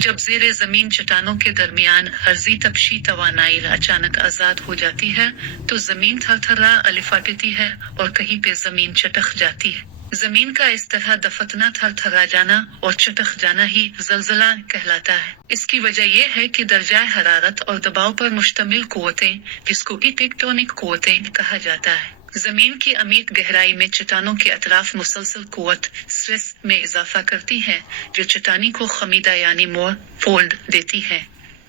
जब ज़ेरे ज़मीन चट्टानों के दरमियान अर्जी तपशी तवानाई अचानक आज़ाद हो जाती है तो ज़मीन थरथरा अलिफाटती है और कहीं पे ज़मीन चटक जाती है। ज़मीन का इस तरह दफतना, थरथरा जाना और चटक जाना ही ज़लज़ला कहलाता है। इसकी वजह यह है कि दर्जा हरारत और दबाव पर मुश्तमिल कुव्वतें, जिसको टेक्टोनिक कुव्वतें कहा जाता है, ज़मीन की अमीक गहराई में चट्टानों के अतराफ मुसलसल कुव्वत स्ट्रेस में इजाफा करती है, जो चट्टानी को खमीदा यानी मोड़ फोल्ड देती है,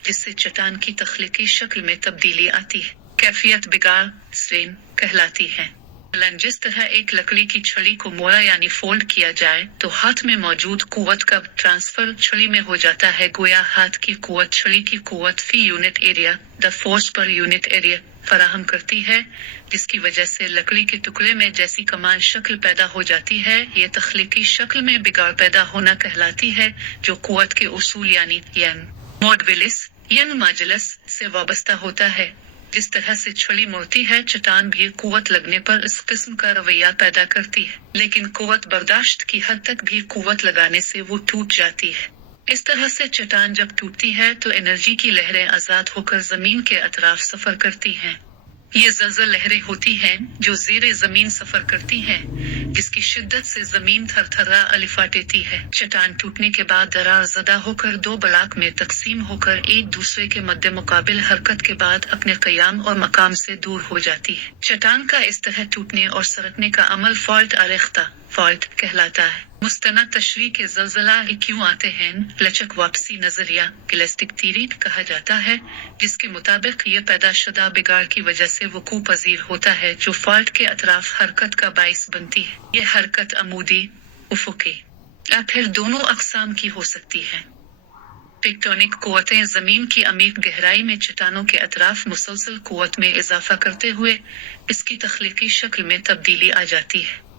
जिससे चट्टान की तख्लीकी शक्ल में तब्दीली आती है। कैफियत बिगाड़ स्ट्रेन कहलाती है। जिस तरह एक लकड़ी की छड़ी को मोड़ा यानी फोल्ड किया जाए तो हाथ में मौजूद कुव्वत का ट्रांसफर छड़ी में हो जाता है, गोया हाथ की कुव्वत छड़ी की कुव्वत फी unit area the force per unit area फराहम करती है, जिसकी वजह से लकड़ी के टुकड़े में जैसी कमान शक्ल पैदा हो जाती है, ये तख्लीकी शक्ल में बिगाड़ पैदा होना कहलाती है, जो कुव्वत के उसूल यानी यंग मॉडुलस यंग मॉडुलस से वाबस्ता होता है। जिस तरह से छड़ी मुड़ती है, चट्टान भी कुव्वत लगने पर इस किस्म का रवैया पैदा करती है, लेकिन कुव्वत बर्दाश्त की हद तक भी कुव्वत लगाने से वो टूट जाती है। इस तरह से चट्टान जब टूटती है तो एनर्जी की लहरें आजाद होकर जमीन के अतराफ सफर करती हैं। ये ज़लज़ल लहरें होती हैं जो ज़ेरे ज़मीन सफर करती हैं, जिसकी शिद्दत से ज़मीन थरथरा अलिफाटती है। चट्टान टूटने के बाद दरार ज़दा होकर दो ब्लॉक में तकसीम होकर एक दूसरे के मद्दे मुकाबिल हरकत के बाद अपने क़याम और मकाम से दूर हो जाती है। चट्टान का इस तरह टूटने और सरकने का अमल फॉल्ट आरेख्ता फॉल्ट कहलाता है। मुस्तनद तशरीह के ज़लज़ला क्यों आते हैं, लचक वापसी नजरिया इलास्टिक थ्योरी कहा जाता है, जिसके मुताबिक ये पैदा शुदा बिगाड़ की वजह से वकू पजीर होता है, जो फॉल्ट के अतराफ हरकत का बाइस बनती है। ये हरकत अमूदी, उफुकी या फिर दोनों अक़साम की हो सकती है। टेक्टोनिक कुव्वतें ज़मीन की अमीक गहराई में चट्टानों के अतराफ मुसलसल कुव्वत में इजाफा करते हुए इसकी तख्लीकी शक्ल में तब्दीली आ जाती है।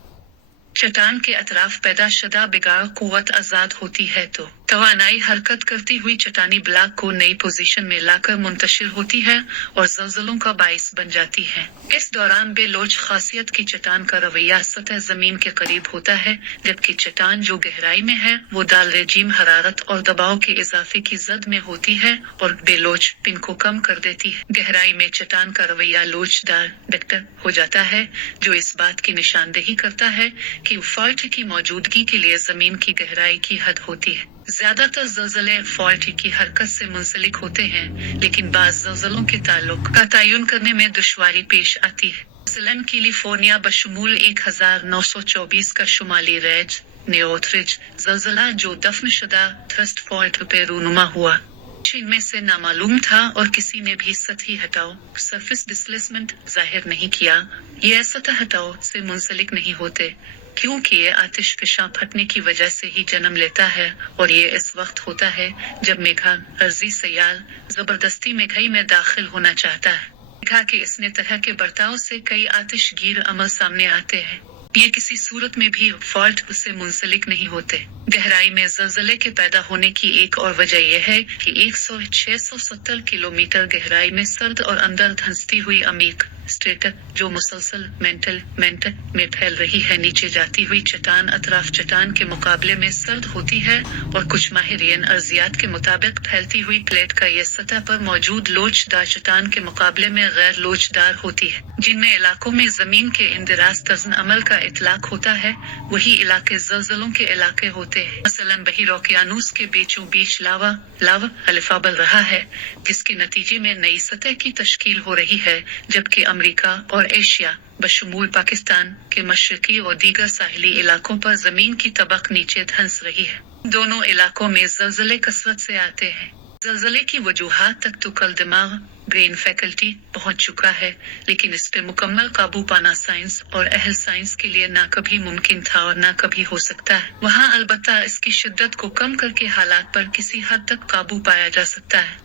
चट्टान के अतराफ पैदा शुदा बिगाड़ कुव्वत आजाद होती है तो तवानाई हरकत करती हुई चट्टानी ब्लॉक को नई पोजीशन में लाकर मुंतशिर होती है और ज़लज़लों का बाइस बन जाती है। इस दौरान बेलोच खासियत की चट्टान का रवैया सतह जमीन के करीब होता है, जबकि चट्टान जो गहराई में है वो दाल रेजिम हरारत और दबाव के इजाफे की जद में होती है और बेलोच पिन को कम कर देती है। गहराई में चट्टान का रवैया लोचदार बेहतर हो जाता है, जो इस बात की निशानदेही करता है कि फॉल्ट की मौजूदगी के लिए जमीन की गहराई की हद होती है। ज्यादातर ज़लज़ले फॉल्ट की हरकत से मुंसलिक होते हैं, लेकिन बाज़ ज़लज़लों के ताल्लुक का तयन करने में दुश्वारी पेश आती है। मसलन कैलिफोर्निया बशमूल 1924 का शुमाली रेज नेओथरिज ज़लज़ला जो दफन शुदा थ्रस्ट फॉल्ट पे रूनुमा हुआ, इनमें से नामालूम था और किसी ने भी सतही हटाओ सरफेस डिस्प्लेसमेंट जाहिर नहीं किया। ये सतह हटाओ से मुंसलिक नहीं होते, क्योंकि ये आतिश फिशा फटने की वजह से ही जन्म लेता है, और ये इस वक्त होता है जब मेघा अर्जी सयाल जबरदस्ती मेघाई में दाखिल होना चाहता है। मेघा के इसने तरह के बर्ताव से कई आतिशगीर अमल सामने आते हैं। ये किसी सूरत में भी फॉल्ट से मुंसलिक नहीं होते। गहराई में ज़लज़ले के पैदा होने की एक और वजह यह है कि 100-670 किलोमीटर गहराई में सर्द और अंदर धंसती हुई अमीक स्ट्रेटर जो मुसलसल मेंटल में फैल रही है, नीचे जाती हुई चट्टान अतराफ चट्टान के मुकाबले में सर्द होती है और कुछ माहिरीन अर्जियात के मुताबिक फैलती हुई प्लेट का यह सतह पर मौजूद लोचदार चट्टान के मुकाबले में गैर लोचदार होती है। जिनमें इलाकों में जमीन के इंदिराज तज़न अमल का इतलाक होता है, वही इलाके ज़लज़लों के इलाके होते हैं। मसलन बहिरोकियानूस के बीचों बीच लावा हलिफाबल रहा है, जिसके नतीजे में नई सतह की तश्कील हो रही है, जबकि अमेरिका और एशिया बशमूल पाकिस्तान के मशरकी और दीगर साहिली इलाकों पर जमीन की तबक नीचे धंस रही है। दोनों इलाकों में ज़लज़ले कसरत से आते हैं। ज़लज़ले की वजूहात तक तो कल दिमाग ब्रेन फैकल्टी पहुंच चुका है, लेकिन इस पे मुकम्मल काबू पाना साइंस और अहल साइंस के लिए ना कभी मुमकिन था और ना कभी हो सकता है। वहाँ अलबत्ता इसकी शिद्दत को कम करके हालात पर किसी हद तक काबू पाया जा सकता है।